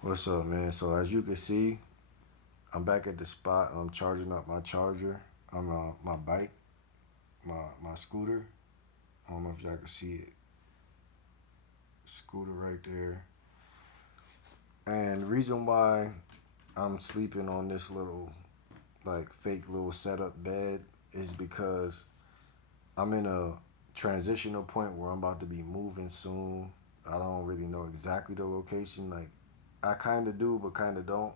What's up, man? So as you can see, I'm back at the spot. I'm charging up my charger. I'm my bike, my scooter. I don't know if y'all can see it. Scooter right there. And the reason why I'm sleeping on this little like fake little setup bed is because I'm in a transitional point where I'm about to be moving soon. I don't really know exactly the location. Like I kind of do, but kind of don't.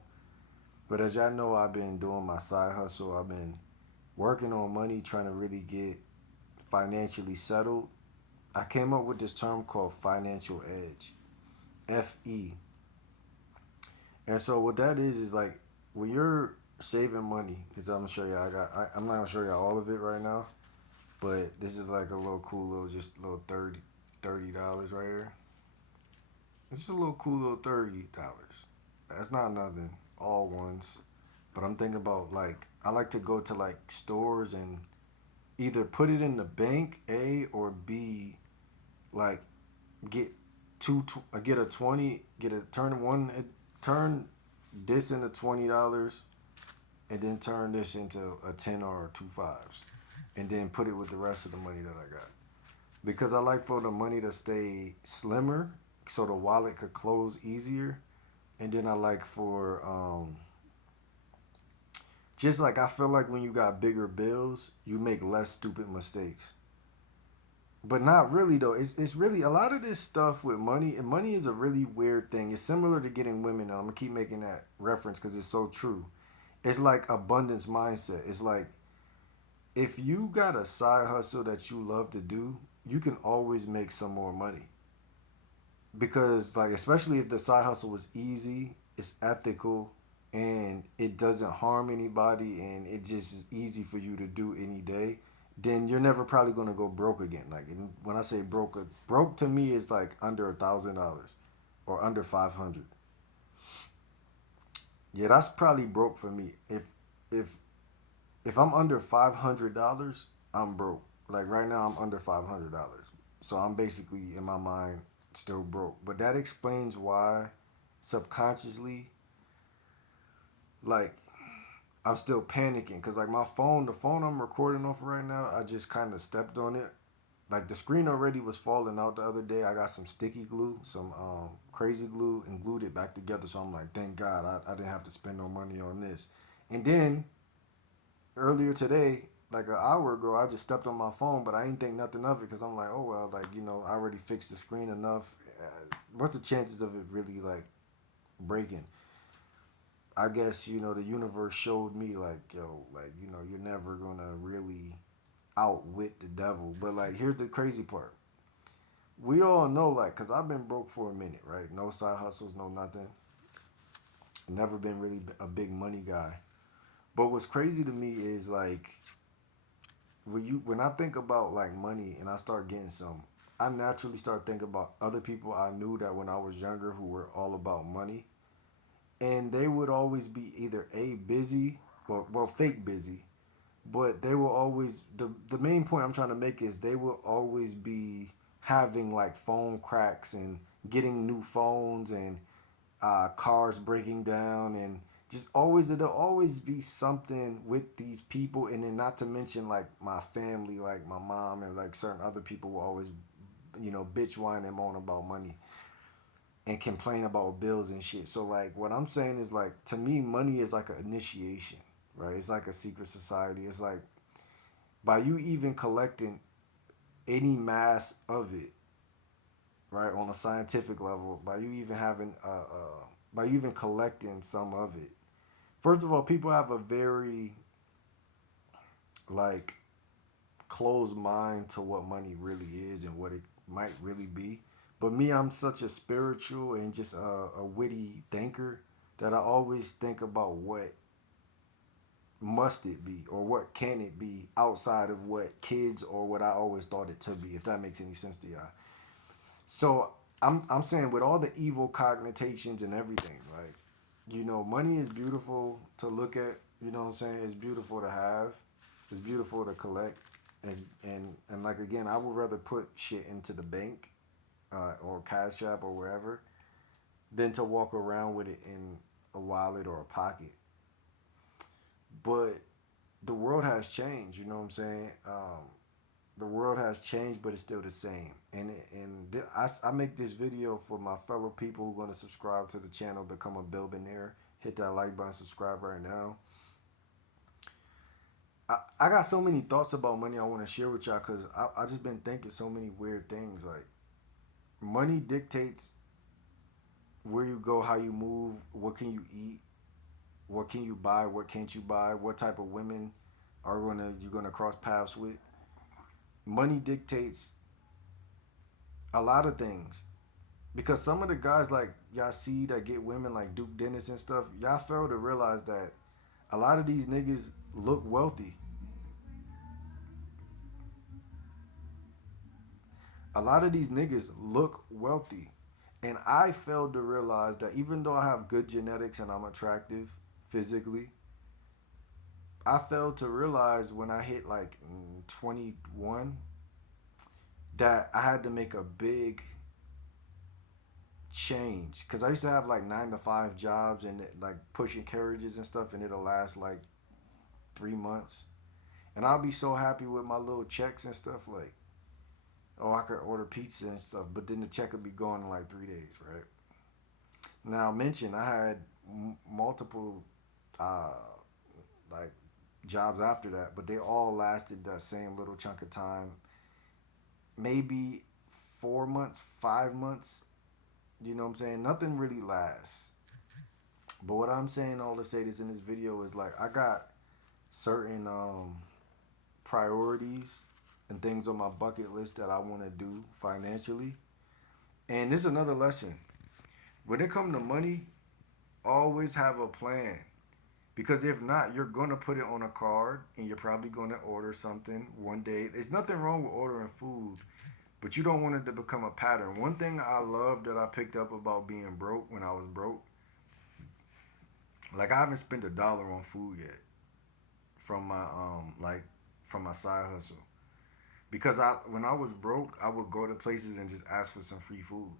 But as y'all know, I've been doing my side hustle. I've been working on money, trying to really get financially settled. I came up with this term called financial edge, FE. And so what that is like when you're saving money, because I'm gonna show you, I'm not gonna show you all of it right now, but this is like a little cool little, just a little $30 right here. It's just a little cool little $30. That's not nothing, all ones. But I'm thinking about like I like to go to like stores and either put it in the bank, A, or B, like get get a 20, get a turn this into $20, and then turn this into a 10 or two fives, and then put it with the rest of the money that I got. Because I like for the money to stay slimmer, so the wallet could close easier, and then I like for just like I feel like when you got bigger bills, you make less stupid mistakes. But not really though. It's really a lot of this stuff with money, and money is a really weird thing. It's similar to getting women. And I'm gonna keep making that reference because it's so true. It's like abundance mindset. It's like if you got a side hustle that you love to do, you can always make some more money. Because like especially if the side hustle was easy, it's ethical, and it doesn't harm anybody, and it just is easy for you to do any day, then you're never probably gonna go broke again. Like when I say broke, broke to me is like under $1,000 or under 500. Yeah, that's probably broke for me. If if I'm under $500, I'm broke. Like right now, I'm under $500, so I'm basically in my mind still broke. But that explains why subconsciously, like I'm still panicking because like my phone, the phone I'm recording off right now, I just kind of stepped on it. Like the screen already was falling out the other day. I got some sticky glue, some crazy glue, and glued it back together. So I'm like, thank God I didn't have to spend no money on this. And then earlier today, like an hour ago, I just stepped on my phone, but I ain't think nothing of it because I'm like, oh well, like I already fixed the screen enough. What's the chances of it really like breaking? I guess the universe showed me like, yo, like you're never gonna really outwit the devil. But like, here's the crazy part. We all know, like, cause I've been broke for a minute, right? No side hustles, no nothing. Never been really a big money guy. But what's crazy to me is like when I think about like money and I start getting some, I naturally start thinking about other people I knew that when I was younger who were all about money, and they would always be either a busy, well fake busy, but they will always the main point I'm trying to make is they will always be having like phone cracks and getting new phones and cars breaking down, and just always there'll always be something with these people. And then not to mention like my family, like my mom and like certain other people will always bitch whine and moan about money and complain about bills and shit. So like what I'm saying is like to me money is like an initiation, right? It's like a secret society. It's like by you even collecting any mass of it, right, on a scientific level, by you even having by you even collecting some of it. First of all, people have a very like closed mind to what money really is and what it might really be. But me, I'm such a spiritual and just a witty thinker that I always think about what must it be or what can it be outside of what kids or what I always thought it to be, if that makes any sense to y'all. So I'm saying with all the evil connotations and everything, like money is beautiful to look at. You know what I'm saying? It's beautiful to have. It's beautiful to collect. And like again, I would rather put shit into the bank or Cash App or wherever than to walk around with it in a wallet or a pocket. But the world has changed. You know what I'm saying? The world has changed, but it's still the same. I make this video for my fellow people who are gonna subscribe to the channel, become a billionaire. Hit that like button, subscribe right now. I got so many thoughts about money I want to share with y'all because I just been thinking so many weird things. Like money dictates where you go, how you move, what can you eat, what can you buy, what can't you buy, what type of women are you're gonna cross paths with. Money dictates a lot of things because some of the guys like y'all see that get women like Duke Dennis and stuff, y'all fail to realize that a lot of these niggas look wealthy. A lot of these niggas look wealthy. And I failed to realize that even though I have good genetics and I'm attractive physically, I failed to realize when I hit like 21 that I had to make a big change. Because I used to have like 9 to 5 jobs and like pushing carriages and stuff, and it'll last like 3 months. And I'll be so happy with my little checks and stuff. Like, oh, I could order pizza and stuff, but then the check would be gone in like 3 days, right? Now, mention I had multiple uh, like jobs after that, but they all lasted that same little chunk of time, maybe 4 months, 5 months. You know what I'm saying? Nothing really lasts. But what I'm saying, all to say this in this video is like I got certain priorities and things on my bucket list that I want to do financially. And this is another lesson. When it comes to money, always have a plan. Because if not, you're gonna put it on a card and you're probably gonna order something one day. There's nothing wrong with ordering food, but you don't want it to become a pattern. One thing I love that I picked up about being broke when I was broke, like I haven't spent $1 on food yet from my from my side hustle. Because I when I was broke, I would go to places and just ask for some free food.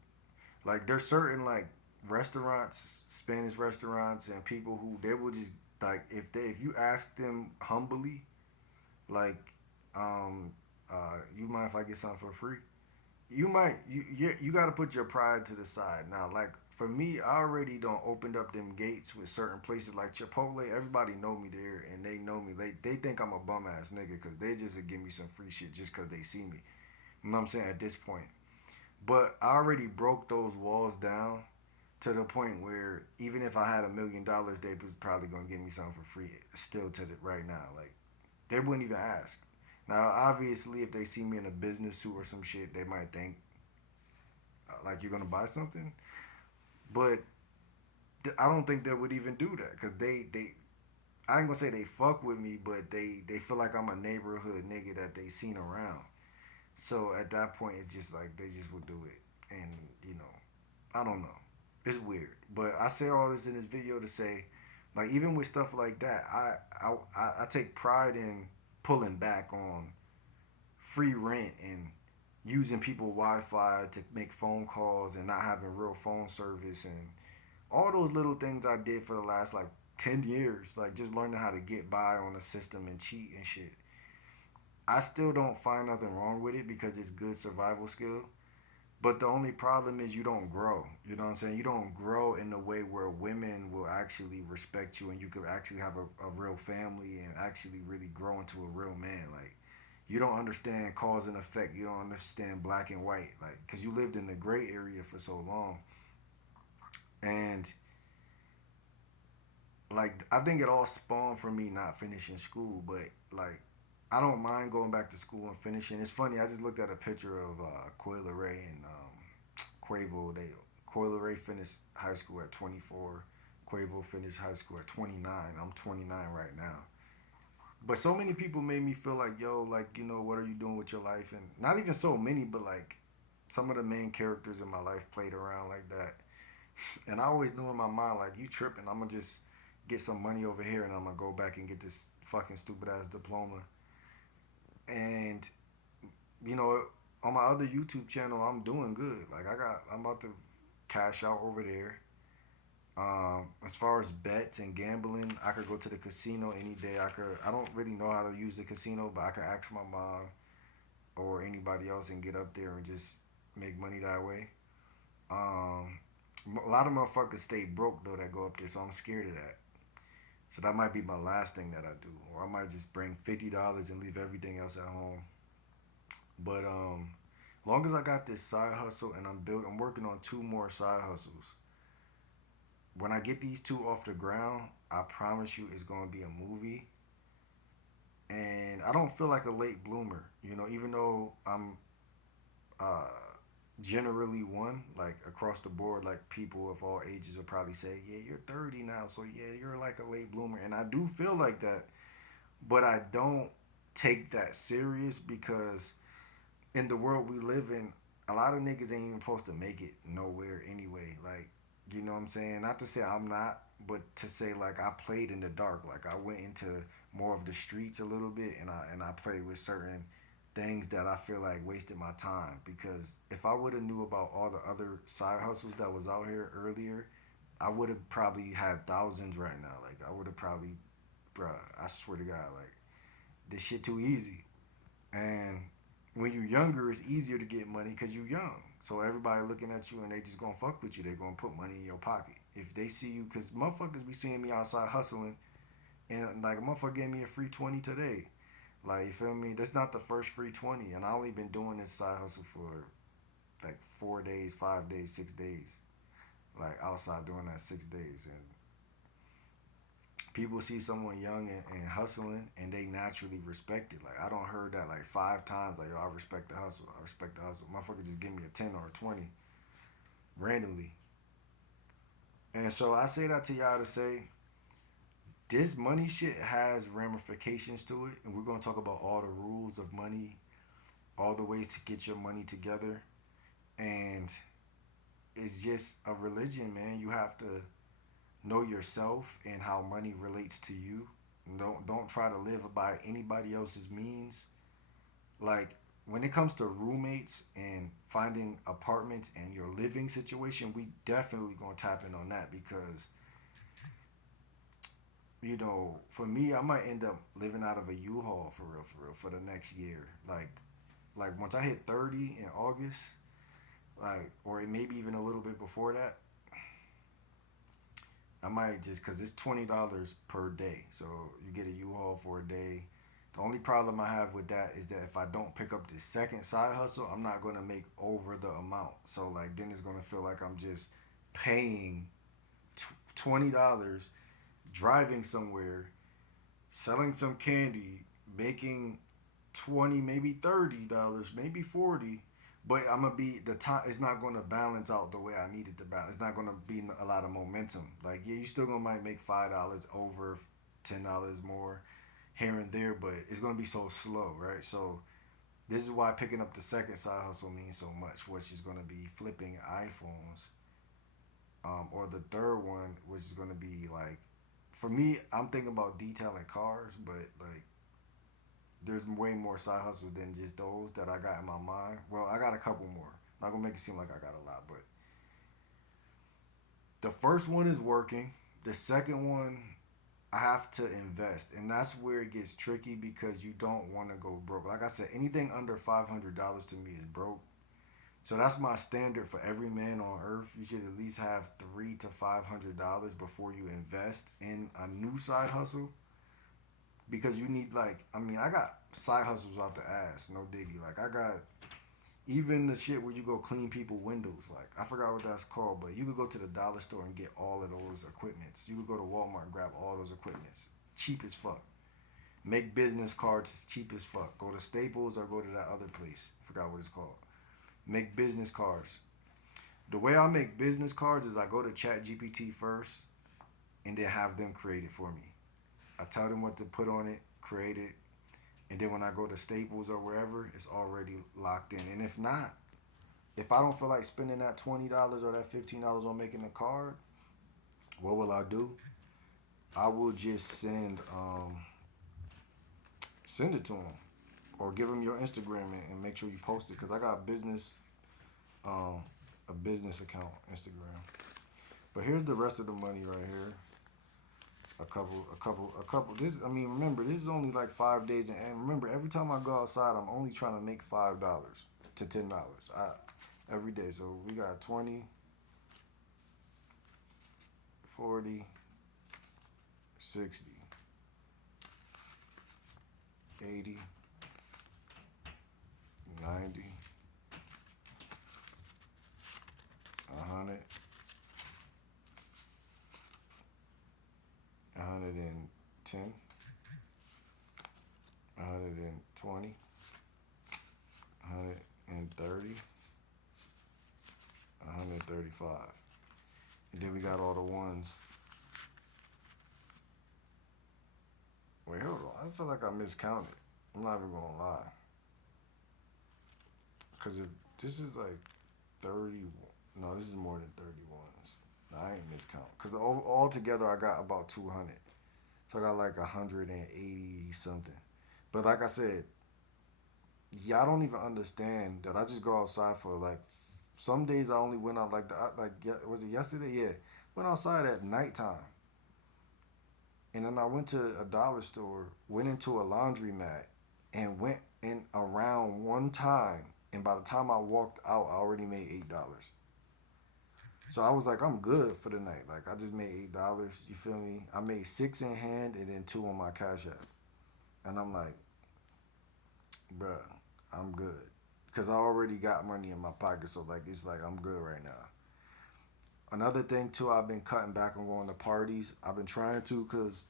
Like there's certain like restaurants, Spanish restaurants, and people who they will just like if you ask them humbly, like, you mind if I get something for free? You might you got to put your pride to the side now. Like for me, I already don't opened up them gates with certain places like Chipotle. Everybody know me there, and they know me. They think I'm a bum ass nigga because they just give me some free shit just because they see me. You know what I'm saying at this point. But I already broke those walls down to the point where even if I had $1 million, they was probably gonna give me something for free. Still to the right now, like they wouldn't even ask. Now, obviously, if they see me in a business suit or some shit, they might think like you're gonna buy something. But I don't think they would even do that because they I ain't gonna say they fuck with me, but they feel like I'm a neighborhood nigga that they seen around. So at that point, it's just like they just would do it, and you know, I don't know. It's weird, but I say all this in this video to say, like even with stuff like that, I take pride in pulling back on free rent and using people Wi-Fi to make phone calls and not having real phone service and all those little things I did for the last like 10 years, like just learning how to get by on the system and cheat and shit. I still don't find nothing wrong with it because it's good survival skill. But the only problem is you don't grow. You know what I'm saying? You don't grow in a way where women will actually respect you and you could actually have a real family and actually really grow into a real man. Like, you don't understand cause and effect. You don't understand black and white. Like, because you lived in the gray area for so long. And, like, I think it all spawned from me not finishing school. But, like, I don't mind going back to school and finishing. It's funny. I just looked at a picture of Coi Leray and Quavo. Coi Leray finished high school at 24. Quavo finished high school at 29. I'm 29 right now. But so many people made me feel like, yo, like, you know, what are you doing with your life? And not even so many, but like some of the main characters in my life played around like that. And I always knew in my mind, like, you tripping. I'm going to just get some money over here and I'm going to go back and get this fucking stupid ass diploma. And you know, on my other YouTube channel, I'm doing good. Like I'm about to cash out over there. As far as bets and gambling, I could go to the casino any day. I don't really know how to use the casino, but I could ask my mom or anybody else and get up there and just make money that way. Um, a lot of motherfuckers stay broke though that go up there, so I'm scared of that. So that might be my last thing that I do, or I might just bring $50 and leave everything else at home. But long as I got this side hustle and I'm working on two more side hustles. When I get these two off the ground, I promise you it's gonna be a movie. And I don't feel like a late bloomer, even though I'm uh, generally one, like across the board, like people of all ages will probably say, yeah, you're 30 now, so yeah, you're like a late bloomer. And I do feel like that, but I don't take that serious because in the world we live in, a lot of niggas ain't even supposed to make it nowhere anyway. Like, you know what I'm saying? Not to say I'm not, but to say like I played in the dark. Like I went into more of the streets a little bit, and I played with certain things that I feel like wasted my time. Because if I would have knew about all the other side hustles that was out here earlier, I would have probably had thousands right now. Like I would have probably, bruh, I swear to God, like this shit too easy. And when you're younger, it's easier to get money because you're young. So everybody looking at you and they just gonna fuck with you. They gonna put money in your pocket if they see you. Cause motherfuckers be seeing me outside hustling, and like a motherfucker gave me a free 20 today. Like you feel me? That's not the first free 20, and I only been doing this side hustle for like 4 days, 5 days, 6 days. Like outside doing that 6 days, and people see someone young and hustling and they naturally respect it. Like I don't heard that like 5 times. Like yo, I respect the hustle. I respect the hustle. Motherfucker just give me a 10 or a 20 randomly. And so I say that to y'all to say this money shit has ramifications to it, and we're gonna talk about all the rules of money, all the ways to get your money together, and it's just a religion, man. You have to know yourself and how money relates to you. Don't try to live by anybody else's means. Like when it comes to roommates and finding apartments and your living situation, we definitely gonna tap in on that because for me, I might end up living out of a U-Haul for real, for the next year. Like once I hit 30 in August, like or maybe even a little bit before that, I might just because it's $20 per day, so you get a U-Haul for a day. The only problem I have with that is that if I don't pick up the second side hustle, I'm not gonna make over the amount. So like then it's gonna feel like I'm just paying $20, driving somewhere, selling some candy, making 20, maybe $30, maybe 40. But I'm gonna be the time. It's not gonna balance out the way I need it to balance. It's not gonna be a lot of momentum. Like yeah, you still gonna might make $5 over, $10 more, here and there, but it's gonna be so slow, right? So this is why picking up the second side hustle means so much, which is gonna be flipping iPhones, or the third one, which is gonna be like, for me, I'm thinking about detailing cars, but like there's way more side hustles than just those that I got in my mind. Well, I got a couple more. I'm not gonna make it seem like I got a lot, but the first one is working. The second one, I have to invest, and that's where it gets tricky because you don't want to go broke. Like I said, anything under $500 to me is broke. So that's my standard for every man on earth. You should at least have $300 to $500 before you invest in a new side hustle because you need I got side hustles out the ass, no diggy. Like I got even the shit where you go clean people windows. Like I forgot what that's called, but you could go to the dollar store and get all of those equipments. You could go to Walmart and grab all those equipments, cheap as fuck. Make business cards is cheap as fuck. Go to Staples or go to that other place. Forgot what it's called. Make business cards. The way I make business cards is I go to ChatGPT first and then have them create it for me. I tell them what to put on it, create it, and then when I go to Staples or wherever, it's already locked in. And if not, if I don't feel like spending that $20 or that $15 on making a card, what will I do? I will just send it to them or give them your Instagram and make sure you post it because I got um, a business account Instagram. But here's the rest of the money right here. A couple. This, I mean, remember, this is only like 5 days, and remember, every time I go outside, I'm only trying to make $5 to $10. Every day. So we got 20, 40, 60, 80, 90, 100, 110, 120, 130, 135. And then we got all the ones. Wait, hold on. I feel like I miscounted. I'm not even gonna lie. Cause if this is like 30, no, this is more than 31s. No, I ain't miscount. Cause all together I got about 200. So I got like 180 something. But like I said, y'all don't even understand that I just go outside for like some days I only went out like was it yesterday? Yeah, went outside at nighttime, and then I went to a dollar store, went into a laundromat, and went in around one time. And by the time I walked out, I already made $8. So I was like, I'm good for the night. Like I just made $8. You feel me? I made six in hand and then two on my Cash App, and I'm like, bruh, I'm good. Cause I already got money in my pocket, so like it's like I'm good right now. Another thing too, I've been cutting back on going to parties. I've been trying to, cause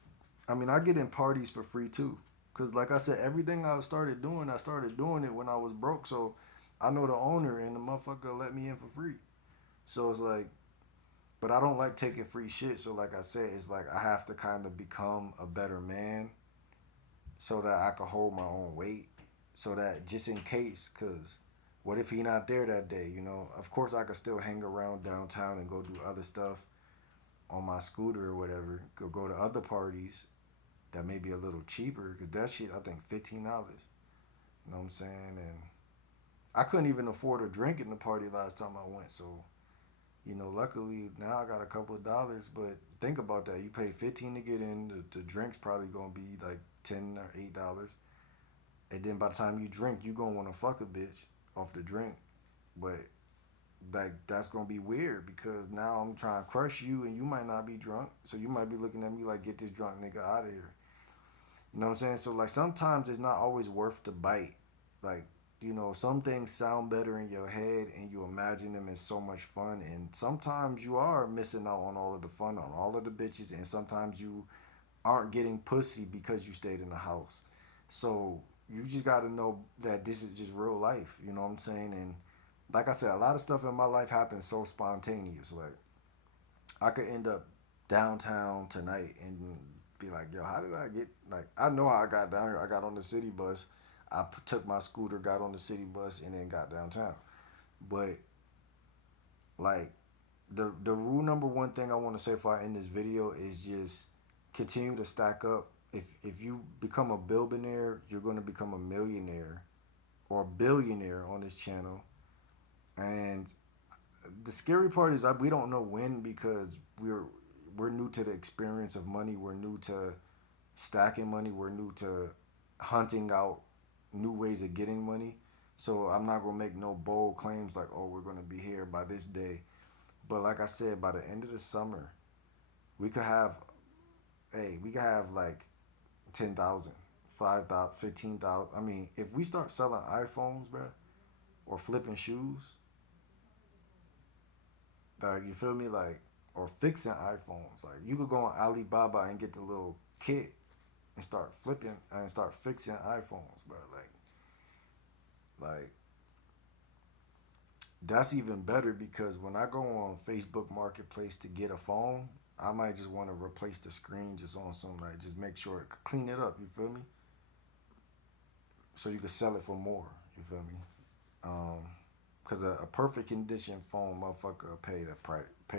I mean I get in parties for free too. Cause like I said, everything I started doing it when I was broke. So I know the owner and the motherfucker let me in for free. So it's like, but I don't like taking free shit. So like I said, it's like I have to kind of become a better man so that I can hold my own weight, so that just in case, cause what if he not there that day? You know, of course I could still hang around downtown and go do other stuff on my scooter or whatever. Go to other parties that may be a little cheaper, cause that shit I think $15. You know what I'm saying? And I couldn't even afford a drink in the party last time I went, so luckily now I got a couple of dollars. But think about that: you pay 15 to get in. The drink's probably gonna be like $10 or $8. And then by the time you drink, you gonna wanna fuck a bitch off the drink. But like that's gonna be weird because now I'm trying to crush you and you might not be drunk. So you might be looking at me like get this drunk nigga out of here. You know what I'm saying? So like sometimes it's not always worth the bite. Like, some things sound better in your head and you imagine them as so much fun, and sometimes you are missing out on all of the fun, on all of the bitches, and sometimes you aren't getting pussy because you stayed in the house. So you just got to know that this is just real life. You know what I'm saying? And like I said, a lot of stuff in my life happens so spontaneous. Like I could end up downtown tonight and be like, yo, how did I get? Like I know how I got down here. I got on the city bus. Took my scooter, got on the city bus, and then got downtown. But like the rule number one thing I want to say for I end this video is just continue to stack up. If you become a billionaire, you're gonna become a millionaire or a billionaire on this channel. And the scary part is we don't know when, because we're new to the experience of money. We're new to stacking money. We're new to hunting out new ways of getting money. So I'm not gonna make no bold claims like, oh, we're gonna be here by this day. But like I said, by the end of the summer, we could have, hey, we could have like 10,000, 5,000, 15,000. I mean, if we start selling iPhones, bro, or flipping shoes, like you feel me, like, or fixing iPhones, like you could go on Alibaba and get the little kit and start flipping and start fixing iPhones, bro. Like that's even better because when I go on Facebook Marketplace to get a phone, I might just want to replace the screen just on some, like, just make sure clean it up. You feel me? So you can sell it for more. You feel me? Cause a perfect condition phone, motherfucker, pay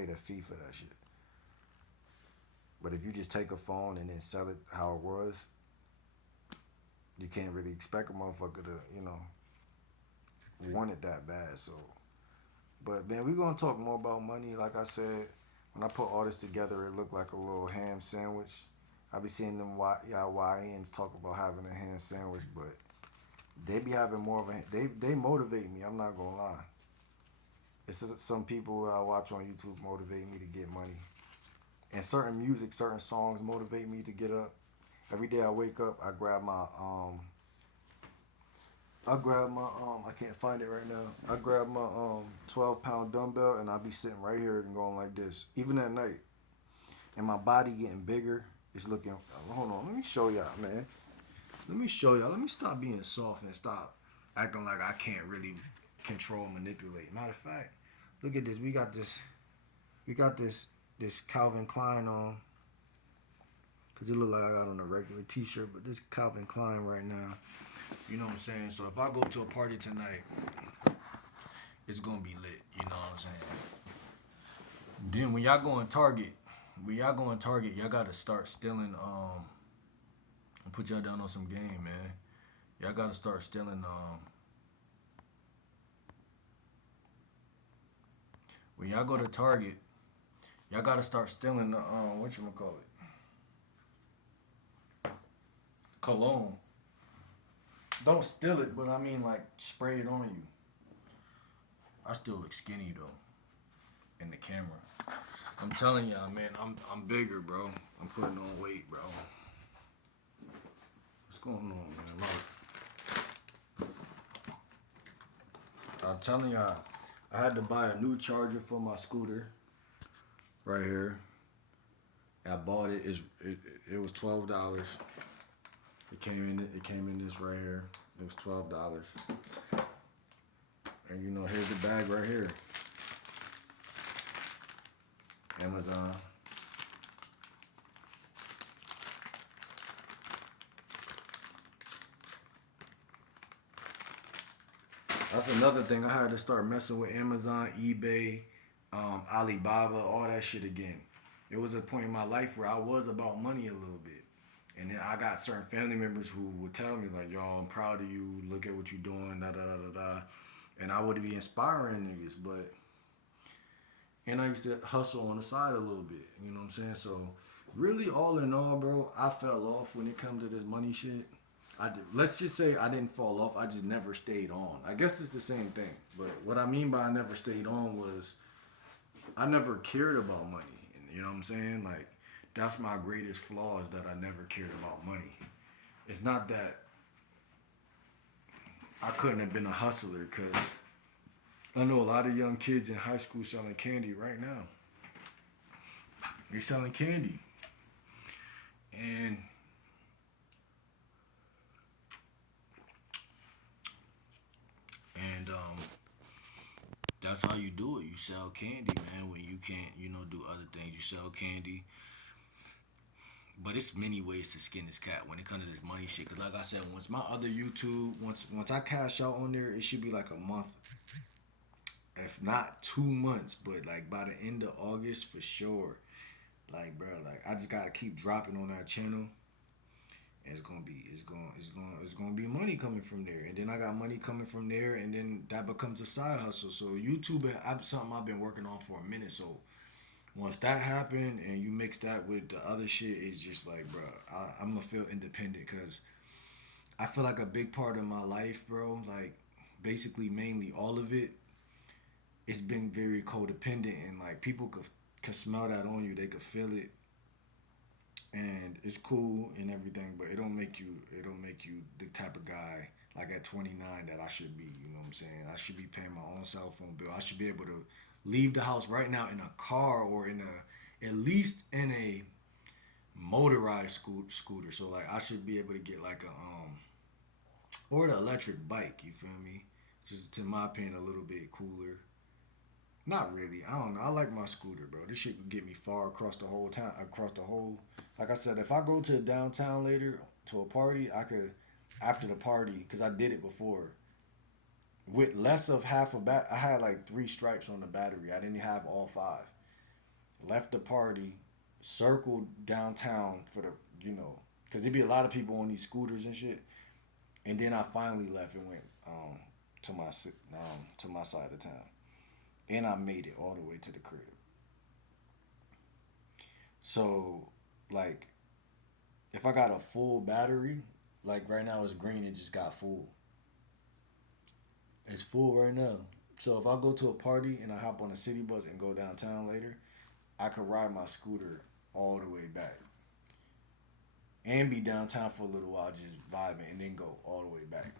the fee for that shit. But if you just take a phone and then sell it how it was, you can't really expect a motherfucker to, want it that bad. So, but man, we gonna talk more about money. Like I said, When I put all this together, it looked like a little ham sandwich. I be seeing them y'all YNs talk about having a ham sandwich, but they be having more of a. They motivate me. I'm not gonna lie. It's just some people I watch on YouTube motivate me to get money, and certain music, certain songs motivate me to get up. Every day I wake up, I can't find it right now. I grab my 12-pound dumbbell and I be sitting right here and going like this, even at night. And my body getting bigger. It's looking. Hold on, let me show y'all, man. Let me show y'all. Let me stop being soft and stop acting like I can't really control, manipulate. Matter of fact, look at this. We got this. We got this Calvin Klein on. Cause it look like I got on a regular T-shirt, but this Calvin Klein right now. You know what I'm saying? So if I go to a party tonight, it's gonna be lit. You know what I'm saying? Then when y'all go in Target, y'all gotta start stealing. Put y'all down on some game, man. Y'all gotta start stealing. When y'all go to Target, y'all gotta start stealing the what you call it, cologne. Don't steal it, but I mean like spray it on you. I still look skinny though in the camera. I'm telling y'all, man, I'm bigger, bro. I'm putting on weight, bro. What's going on, man? I'm telling y'all, I had to buy a new charger for my scooter right here. I bought it. It was $12. It came in this right here. It was $12. And you know, here's the bag right here. Amazon. That's another thing. I had to start messing with Amazon, eBay, Alibaba, all that shit again. There was a point in my life where I was about money a little bit. And then I got certain family members who would tell me like, "Yo, I'm proud of you. Look at what you're doing." Da da da da da. And I would be inspiring niggas, but and I used to hustle on the side a little bit. You know what I'm saying? So really, all in all, bro, I fell off when it comes to this money shit. Let's just say I didn't fall off. I just never stayed on. I guess it's the same thing. But what I mean by I never stayed on was I never cared about money. You know what I'm saying? Like that's my greatest flaw is that I never cared about money. It's not that I couldn't have been a hustler because I know a lot of young kids in high school selling candy right now. They're selling candy. And and that's how you do it. You sell candy, man, when you can't, do other things. You sell candy. But it's many ways to skin this cat when it comes to this money shit. Cause like I said, once my other YouTube, once I cash out on there, it should be like a month, if not 2 months. But like by the end of August for sure. Like bro, like I just gotta keep dropping on that channel. And it's gonna be money coming from there, and then I got money coming from there, and then that becomes a side hustle. So YouTube, something I've been working on for a minute. So once that happened and you mix that with the other shit, it's just like, bro, I'm gonna feel independent because I feel like a big part of my life, bro, like basically mainly all of it, it's been very codependent and like people could smell that on you, they could feel it, and it's cool and everything, but it don't make you the type of guy like at 29 that I should be. You know what I'm saying? I should be paying my own cell phone bill. I should be able to leave the house right now in a car or at least in a motorized scooter. So like I should be able to get like a or the electric bike. You feel me? Just in my opinion, a little bit cooler. Not really. I don't know. I like my scooter, bro. This shit could get me far across the whole town. Across the whole. Like I said, if I go to downtown later to a party, I could after the party because I did it before with less of half a bat. I had like 3 stripes on the battery. I didn't have all 5. Left the party, circled downtown for the because there'd be a lot of people on these scooters and shit. And then I finally left and went to my side of town, and I made it all the way to the crib. So, like, if I got a full battery, like right now it's green, it just got full. It's full right now. So if I go to a party and I hop on a city bus and go downtown later, I could ride my scooter all the way back and be downtown for a little while just vibing and then go all the way back.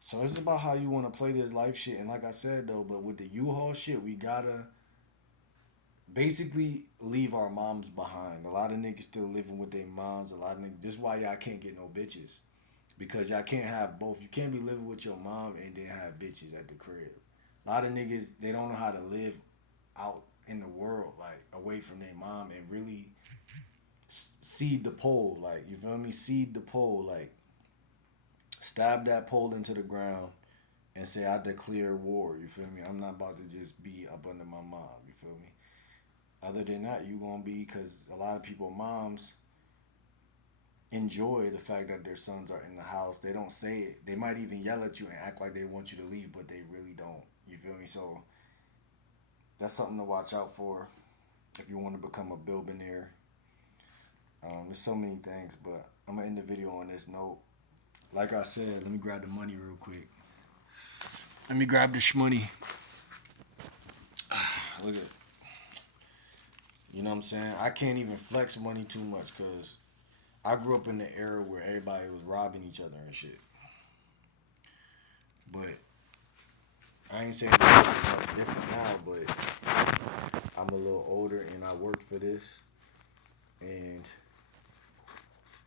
So it's about how you want to play this life shit. And like I said though, but with the U-Haul shit, we gotta basically leave our moms behind. A lot of niggas still living with their moms. A lot of niggas. This is why y'all can't get no bitches because y'all can't have both. You can't be living with your mom and then have bitches at the crib. A lot of niggas they don't know how to live out in the world like away from their mom and really seed the pole. Like you feel me? Seed the pole. Like stab that pole into the ground and say I declare war. You feel me? I'm not about to just be up under my mom. You feel me? Other than that, you gonna be because a lot of people moms enjoy the fact that their sons are in the house. They don't say it. They might even yell at you and act like they want you to leave, but they really don't. You feel me? So that's something to watch out for if you want to become a billionaire. There's so many things, but I'm gonna end the video on this note. Like I said, let me grab the money real quick. Let me grab the shmoney. Look at, you know what I'm saying? I can't even flex money too much because I grew up in the era where everybody was robbing each other and shit. But I ain't saying it's much different now, but I'm a little older and I worked for this. And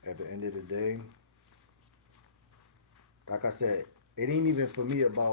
at the end of the day, like I said, it ain't even for me about